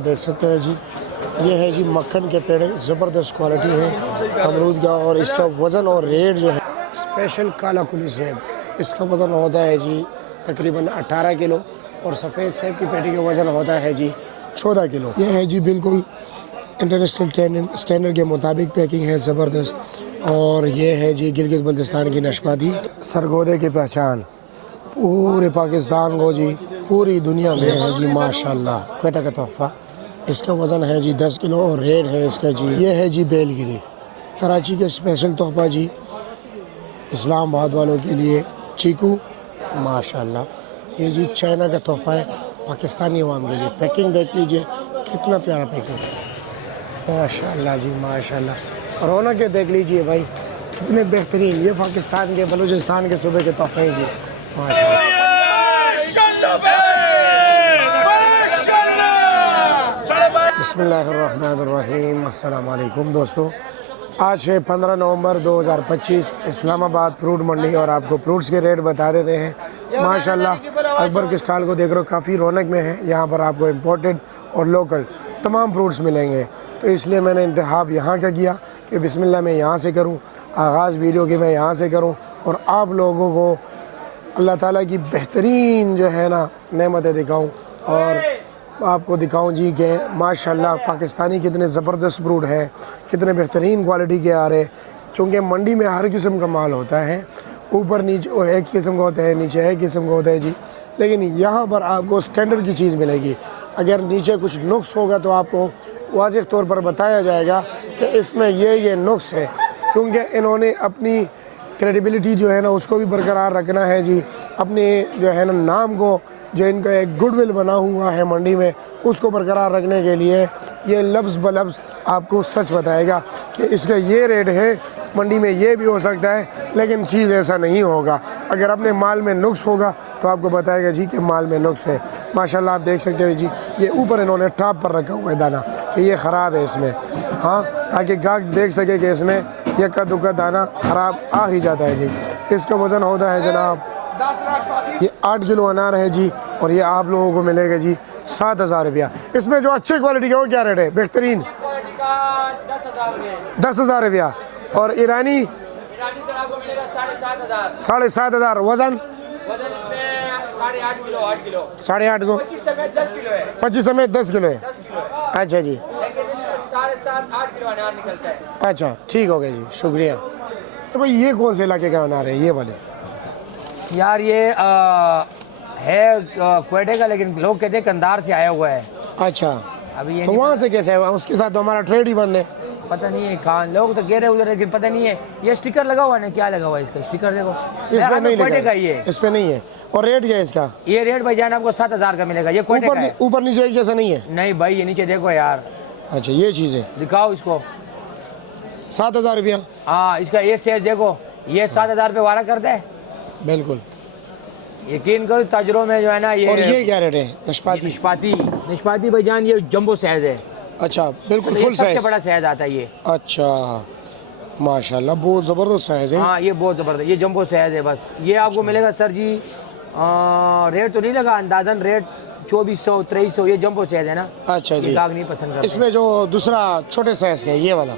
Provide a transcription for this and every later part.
देख सकते हैं जी, ये है जी मक्खन के पेड़े, ज़बरदस्त क्वालिटी है अमरूद का। और इसका वज़न और रेट जो है, स्पेशल काला कुली सेब, इसका वज़न होता है जी तकरीबन 18 किलो और सफ़ेद सेब की पेटी का वज़न होता है जी 14 किलो। ये है जी बिल्कुल इंटरनेशनल स्टैंडर्ड के मुताबिक पैकिंग है, ज़बरदस्त। और ये है जी गिलगित बल्तिस्तान की नाशपाती, सरगोदे की पहचान पूरे पाकिस्तान को जी, पूरी दुनिया में है जी माशाल्लाह। क्वेटा का तोहफ़ा, इसका वज़न है जी 10 किलो और रेट है इसका जी, ये है जी बेलगिरी, कराची का स्पेशल तोहफ़ा जी इस्लामाबाद वालों के लिए। चीकू माशाल्लाह, ये जी चाइना का तोहफ़ा है पाकिस्तानी अवाम के लिए। पैकिंग देख लीजिए कितना प्यारा पैकिंग है माशाल्लाह जी माशाल्लाह। रौनक के देख लीजिए भाई कितने बेहतरीन, ये पाकिस्तान के बलूचिस्तान के सूबे के तोहफ़े हैं जी माशाल्लाह। बिस्मिल्लाहिर्रहमानिर्रहीम, अस्सलाम वालेकुम दोस्तों। आज है 15 नवंबर 2025, इस्लामाबाद फ्रूट मंडी और आपको फ्रूट्स के रेट बता देते हैं। माशाल्लाह अकबर के स्टॉल को देख रहे हो, काफ़ी रौनक में है। यहाँ पर आपको इम्पोर्टेड और लोकल तमाम फ्रूट्स मिलेंगे, तो इसलिए मैंने इंतखाब यहाँ का किया कि बिस्मिल्लाह मैं यहाँ से करूँ, आगाज़ वीडियो की मैं यहाँ से करूँ और आप लोगों को अल्लाह ताला की बेहतरीन जो है ना नेमतें दिखाऊँ और आपको दिखाऊं जी कि माशाल्लाह पाकिस्तानी कितने ज़बरदस्त फ्रूट है, कितने बेहतरीन क्वालिटी के आ रहे। चूँकि मंडी में हर किस्म का माल होता है, ऊपर नीचे एक किस्म का होता है, नीचे एक किस्म का होता है जी, लेकिन यहाँ पर आपको स्टैंडर्ड की चीज़ मिलेगी। अगर नीचे कुछ नुक्स होगा तो आपको वाज़ेह तौर पर बताया जाएगा कि इसमें ये नुक्स है, क्योंकि इन्होंने अपनी क्रेडिबिलिटी जो है ना उसको भी बरकरार रखना है जी। अपने जो है ना नाम को, जो इनका एक गुडविल बना हुआ है मंडी में, उसको बरकरार रखने के लिए ये लफ्ज़ ब लफ्ज़ आपको सच बताएगा कि इसका ये रेट है, मंडी में ये भी हो सकता है, लेकिन चीज़ ऐसा नहीं होगा। अगर अपने माल में नुक्स होगा तो आपको बताएगा जी कि माल में नुक्स है। माशाल्लाह आप देख सकते हो जी, ये ऊपर इन्होंने टॉप पर रखा हुआ है दाना कि ये ख़राब है इसमें, हाँ, ताकि गाहक देख सके कि इसमें यक्का दुक्का दाना ख़राब आ ही जाता है जी। इसका वज़न होता है जनाब, ये 8 किलो अनार है जी और ये आप लोगों को मिलेगा जी 7,000 रुपया। इसमें जो अच्छी क्वालिटी का वो क्या रेट है? बेहतरीन 10,000 रुपया। और ईरानी सर आपको मिलेगा 7,500। 7,500। वज़न इसमें 8.5 किलो, 8 किलो, 8.5 को 25 समेत 10 किलो है, 25 समेत 10 किलो है। अच्छा जी, लेकिन इसमें 7.5 8 किलो अनार निकलता है। अच्छा ठीक हो गया जी, शुक्रिया। तो भाई ये कौन से इलाके का अनार है ये वाले? यार ये है क्वेटे का, लेकिन लोग कहते हैं कंधार से आया हुआ है। अच्छा, अभी ये तो वहाँ से कैसे है? उसके साथ तो हमारा ट्रेड ही बंद है। पता नहीं है कहाँ, लोग तो कह रहे उधर, लेकिन पता नहीं है। ये स्टिकर लगा हुआ है ना, क्या लगा हुआ है इसका स्टिकर? देखो इस पे नहीं क्वेटे का, ये इस पे नहीं है। और रेट क्या है इसका? ये रेट भाई जान आपको 7,000 का मिलेगा। ये क्वेटे का है। ऊपर नीचे एक जैसा नहीं है? नहीं भाई, ये नीचे देखो यार। अच्छा ये चीज़ है, दिखाओ इसको। 7,000 रुपया। हाँ, इसका ये साइज देखो, ये 7,000 पे वारा करता है। बिल्कुल यकीन करो तजरों में जो है ना। ये और ये क्या रेट है? नाशपाती भाईजान ये जंबो साइज है। अच्छा बिल्कुल फुल साइज, सबसे बड़ा साइज आता है ये। अच्छा माशाल्लाह बहुत ज़बरदस्त साइज है। हाँ ये बहुत ज़बरदस्त, ये जंबो साइज है। बस ये आपको मिलेगा सर जी, रेट तो नहीं लगा अंदाजन, रेट 2400 2300, ये जंबो साइज है ना। अच्छा जी, गाहक नहीं पसंद करते। इसमें जो दूसरा छोटे साइज का है ये वाला,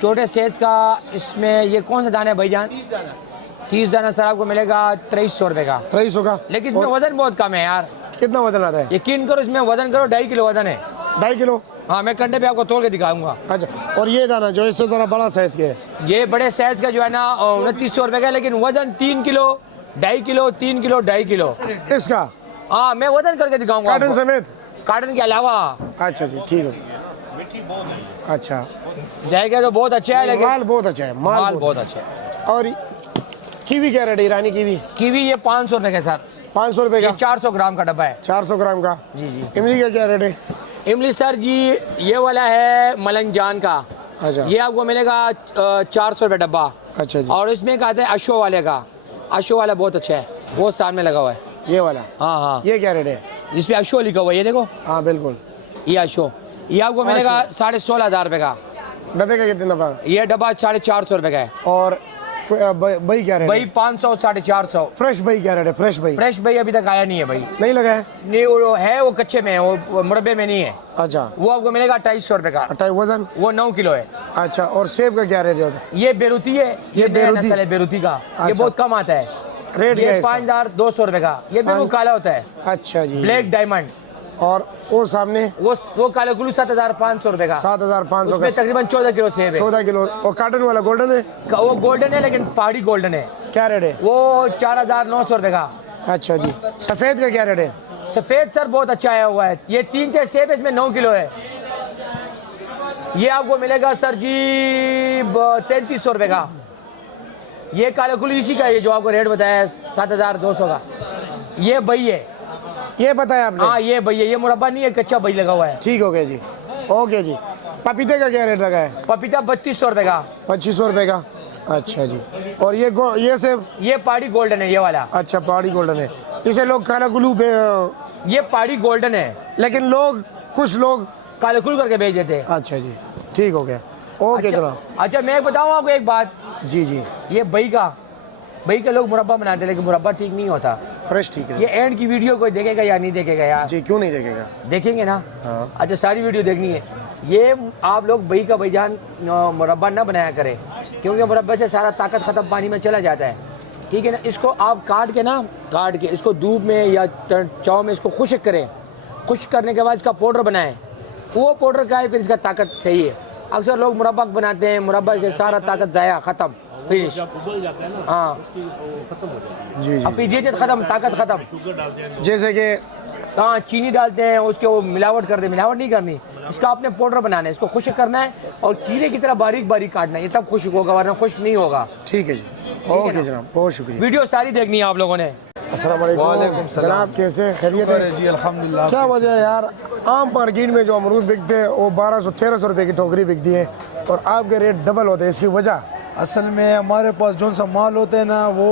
छोटे साइज का, इसमें ये कौन सा दाना है भाईजान? 30 दाना सर आपको मिलेगा 2300 रुपये का। 2300 का, लेकिन इसमें वजन बहुत कम है यार। कितना वजन आता है? यकीन करो इसमें वजन करो 2.5 किलो वजन है। 2.5 किलो? हाँ, मैं कंधे पे आपको तोड़ के दिखाऊंगा। अच्छा, और ये दाना जो इससे ज़रा बड़ा साइज के है, ये बड़े साइज का जो है ना 2900 रुपये का, लेकिन वजन 3 किलो 2.5 किलो 3 किलो 2.5 किलो इसका। हाँ, मैं वजन करके दिखाऊंगा कार्टन समेत? कार्टन के अलावा। अच्छा जी ठीक है। अच्छा जाएगा तो बहुत अच्छा है, लेकिन माल बहुत अच्छा है, माल बहुत अच्छा है। और कीवी क्या रेट है? ईरानी कीवी ये 500 रुपये का सर। 500 रुपये का? 400 ग्राम का डब्बा है। 400 ग्राम का? जी जी। इमली का क्या रेट है? इमली सर जी ये वाला है मलंग जान का। अच्छा, ये आपको मिलेगा 400 रुपये डब्बा। अच्छा जी। और इसमें कहते हैं अशो वाले का, अशो वाला बहुत अच्छा है, वो सामने लगा हुआ है ये वाला। हाँ हाँ, ये क्या रेट है? जिसपे अशो लिखा हुआ है, ये देखो। हाँ बिल्कुल, ये अशो, ये आपको मिलेगा 16,500 रुपये का। डब्बे का कितने दफा? ये डब्बा 450 रुपये का है। और भाई क्या रेट भाई 500 450। फ्रेश भाई क्या रेट है? फ्रेश भाई फ्रेश भाई अभी तक आया नहीं है भाई। नहीं लगा है? नहीं वो है, वो कच्चे में है, वो मुरब्बे में नहीं है। अच्छा, वो आपको मिलेगा 250 रुपए का। वजन? वो 9 किलो है। अच्छा, और सेब का क्या रेट होता है? ये बेरूती है, ये बेरूती? बेरूती है बेरूती का। ये अच्छा। बहुत कम आता है। रेट क्या है ये इसका? 5200 रुपए का। ये बिल्कुल काला होता है, अच्छा जी। Black diamond. और वो सामने वो काले कुल्लू 7500 रुपए का। 7500 उसमें का तकरीबन 14 किलो सेब है। 14 किलो। और कार्टन वाला गोल्डन है? वो गोल्डन है लेकिन पहाड़ी गोल्डन है। क्या रेट है? वो 4900 रुपए का। अच्छा जी। सफेद का क्या रेट है? सफेद सर बहुत अच्छा आया हुआ है। ये 3 के सेब, इसमें 9 किलो है। ये आपको मिलेगा सर जी 3300 रुपए का। ये काले कुल्लू इसी का है जो आपको रेट बताया 7200 का। ये बई है, ये बताया आपने? हाँ ये बई है, ये मुरब्बा नहीं है, कच्चा बई लगा हुआ है। ठीक हो गया जी। ओके जी। पपीते का क्या रेट लगा है? पपीता 3200 रुपए का। 2500 रुपए का। अच्छा जी। और ये सेब? ये पहाड़ी गोल्डन है ये वाला। अच्छा, पहाड़ी गोल्डन है। इसे लोग काला कुल्लू पे ये पहाड़ी गोल्डन है लेकिन लोग कुछ लोग काले कुल्लू करके भेज देते हैं। अच्छा जी, ठीक हो गया। ओके जनाब। अच्छा मैं बताऊँ आपको एक बात, जी जी। ये बई का लोग मुरब्बा बनाते हैं लेकिन मुरब्बा ठीक नहीं होता। फ्रेश ठीक है। ये एंड की वीडियो कोई देखेगा या नहीं देखेगा यार? जी, क्यों नहीं देखेगा? देखेंगे ना। हाँ। अच्छा सारी वीडियो देखनी है। ये आप लोग बई का भाईजान मुरब्बा ना बनाया करें, क्योंकि मुरब्बे से सारा ताकत ख़त्म पानी में चला जाता है। ठीक है ना। इसको आप काट के इसको धूप में या चाव में इसको खुश्क करें। खुश्क करने के बाद इसका पाउडर बनाएं। वो पाउडर का है, फिर इसका ताकत सही है। अक्सर लोग मुरब्बा बनाते हैं, मुरब्बा से सारा ताकत ज़ाया ख़त्म, फिनिश। हाँ जी जी। अब पीजिए ख़त्म, ताकत ख़त्म। जैसे कि हाँ चीनी डालते हैं, उसके वो मिलावट करते हैं। मिलावट नहीं करनी, इसका आपने पाउडर बनाना है, इसको खुश्क करना है और कीड़े की तरह बारीक बारीक काटना है, ये तब खुश्क होगा, वरना खुश्क नहीं होगा। ठीक है जी। ओके जनाब, बहुत शुक्रिया। वीडियो सारी देखनी है आप लोगों ने। अस्सलाम वालेकुम जनाब, कैसे खैरियत है जी? अल्हम्दुलिल्लाह। क्या वजह है यार, आम मार्केट में जो अमरूद बिकते हैं वो 1200-1300 रुपए की टोकरी बिकती है और आपके रेट डबल होते हैं, इसकी वजह? असल में हमारे पास जो सा माल होता है ना वो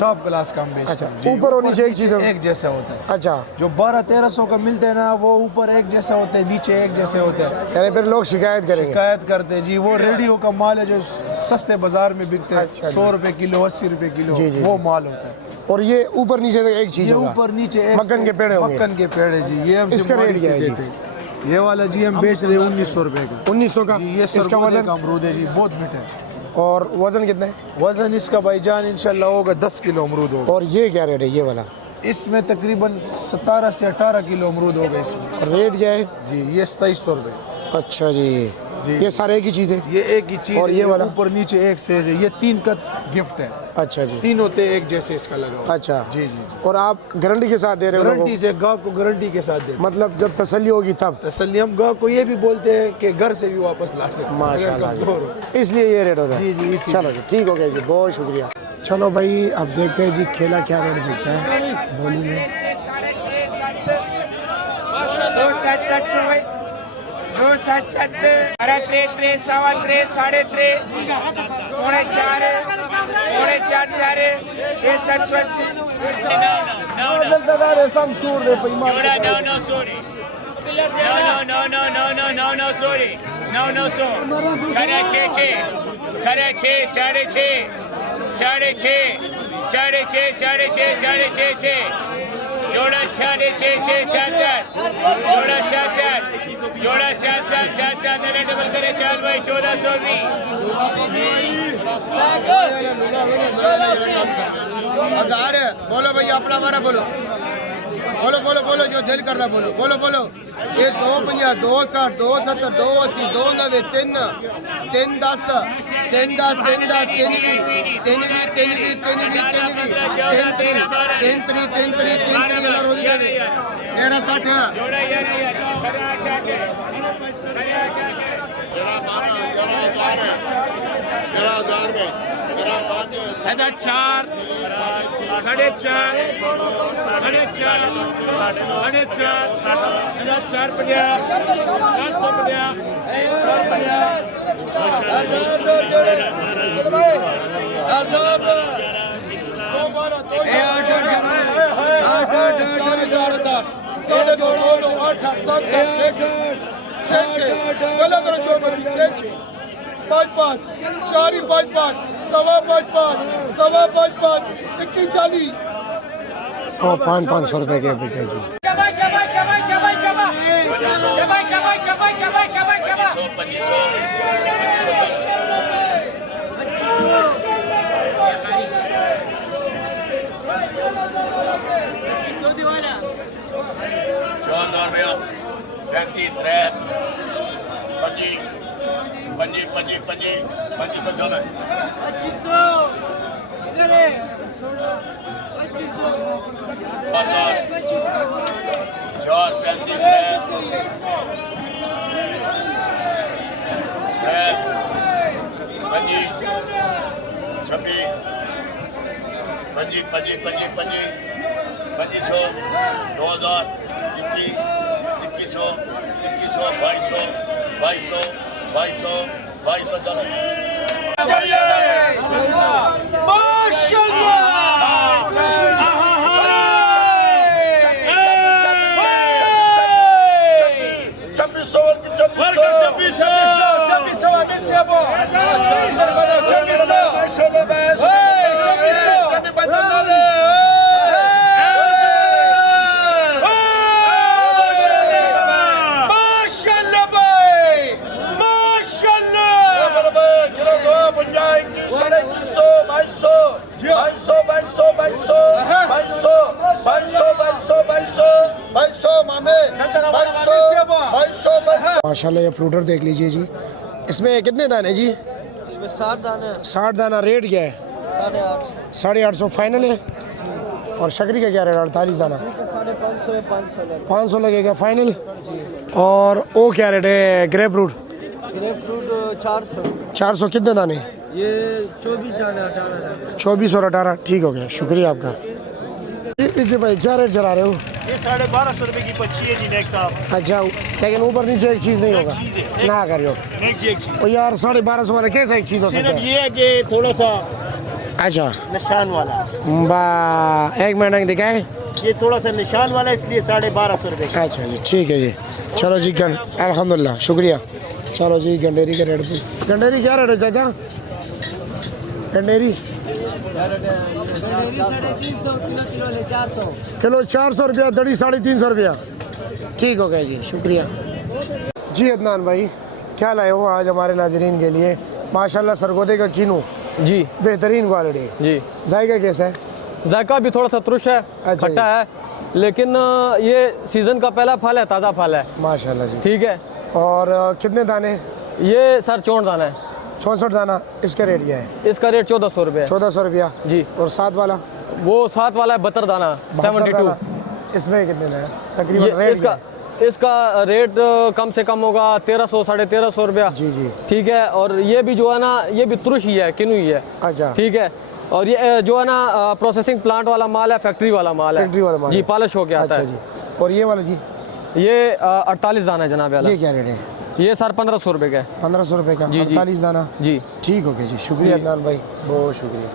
टॉप क्लास का हम बेचते अच्छा, हैं जी। ऊपर और नीचे एक चीज़ है? एक जैसा होता है। अच्छा, जो 1200-1300 का मिलते हैं ना वो ऊपर एक जैसे होते हैं, नीचे एक जैसे होते हैं। यानी फिर लोग शिकायत करेंगे? शिकायत करते हैं जी। वो रेडियो का माल है जो सस्ते बाजार में बिकते हैं। अच्छा, 100 रुपए किलो, 80 रुपए किलो, जी, जी, वो जी। माल होता है। और ये ऊपर नीचे एक चीज़ ये होगा? ऊपर नीचे एक मक्खन के पेड़ होंगे? मक्खन के पेड़ है जी। ये हम इसका रेट क्या है जी? देते हैं। ये वाला जी हम बेच रहे हैं 1900 रुपए का। 1900 का? जी। ये इसका सरगोधे वजन? का अमरूद है जी, बहुत मीठा है। और वजन कितना है? वजन इसका भाईजान इंशाल्लाह होगा 10 किलो अमरूद होगा। और ये क्या रेट है ये वाला? इसमें तकरीबन 17 से 18 किलो अमरूद होगा इसमें। रेट क्या है? जी ये 2700 रुपए। अच्छा जी। जी। ये सारे एक ही चीज़ है? ये एक ही चीज और है, ये वाला? ऊपर नीचे एक सेज है। ये 3 का गिफ्ट है। अच्छा जी। 3 होते हैं एक जैसे इसका लगा हुआ। अच्छा जी जी जी। और आप गारंटी के साथ दे रहे हो लोगों गारंटी से गाहक को गारंटी के साथ दे। को? मतलब जब तसल्ली होगी तब? तसल्ली हम गाहक को ये भी बोलते हैं कि घर से भी वापस ला सकते हैं अगर माशाल्लाह कमजोर हो। जी। इसलिए ये रेट होता है? जी जी इसी चलो जी, ठीक हो गया जी, बहुत शुक्रिया। चलो भाई, अब देखते हैं जी खेला क्या रेट बिकता है बोली में। 277 अरे 3 सवा 3 साढ़े 3 पौने 4 पौने 4 4 ये 780 No, sorry. No, sorry. No, sorry. Kare che, साढ़े छे, जोड़ा 7 ने डबल करे 4 भाई 1400 भी। हजार है। बोलो भैया अपना हमारा बोलो जो दिल करता बोलो। ये 250 260 270 280 290 3 10 3 5 5 4 5 5 ₹500 के बिके जी। शाबाश शाबाश शाबाश शाबाश शाबाश शाबाश शाबाश शाबाश शाबाश शाबाश शाबाश 2200 मामे 2200 माशाल्लाह ये फ्रूटर देख लीजिए जी। इसमें कितने दाने जी? इसमें 60 दाने हैं। 60 दाना। रेट क्या है? 850 850 फाइनल है। और शकरी का क्या रेट? 48 दाना 550 500 लगेगा फाइनल। और वो क्या रेट है? Grep fruit grep fruit 400 400। कितने दाने? ये 24 दाने 18 दाने 24 और 18। ठीक हो गया, शुक्रिया आपका। जी भाई क्या रेट चला रहे हो? ये 1250 रुपए की पच्ची है जी नेक्स्ट साहब। अच्छा, लेकिन ऊपर नीचे एक चीज़ नहीं होगा चीज़ है ना करियो। नेक्स्ट एक चीज ओ यार 1250 वाला कैसा एक चीज़ हो सकता सिर्फ है? ये है कि थोड़ा सा अच्छा निशान वाला, बा एक मिनट दिखाए। ये थोड़ा सा निशान वाला इसलिए 1250 रुपए का। अच्छा जी ठीक है जी। चलो जी अल्हम्दुलिल्लाह शुक्रिया। चलो जी गंडेरी का रेट भी। गंडेरी क्या रेट है चाचा? गंडेरी किलो 400 रुपया, दड़ी 350 रुपया। ठीक हो गया जी, शुक्रिया जी। अदनान भाई क्या लाए हो आज हमारे नाजरीन के लिए? माशाल्लाह सरगोदे का कीनू जी बेहतरीन क्वालिटी। जी जायका कैसा है? जायका भी थोड़ा सा तुरुश है, अच्छा खट्टा है, लेकिन ये सीज़न का पहला फल है, ताज़ा फल है। माशाल्लाह जी। ठीक है। और कितने दाने? ये सर 64 दाना है। 64 दाना। इसका रेट क्या है? इसका रेट 1400 रुपये है 1400 रुपया जी। और 7 वाला? वो 7 वाला है 72 दाना 72 दाना। 72। इसमें कितने दाना तकरीबन ये रेट इसका इसका रेट कम से कम होगा 1300 1350 रुपया। जी जी। ठीक है। और ये भी जो है ना, ये भी तुरुश ही है, किनू ही है। अच्छा ठीक है। और ये जो है ना प्रोसेसिंग प्लांट वाला माल है, फैक्ट्री वाला माल है। फैक्ट्री वाला माल जी, है। पॉलिश होके आता अच्छा है जी। और ये वाला जी? ये 48 दाना है जनाब वाला। ये क्या रेट है? ये सर 1500 रुपये का है। 1500 रुपये का। जी, जी। 48 दाना। जी ठीक हो गया जी, शुक्रिया अदनान भाई, बहुत शुक्रिया।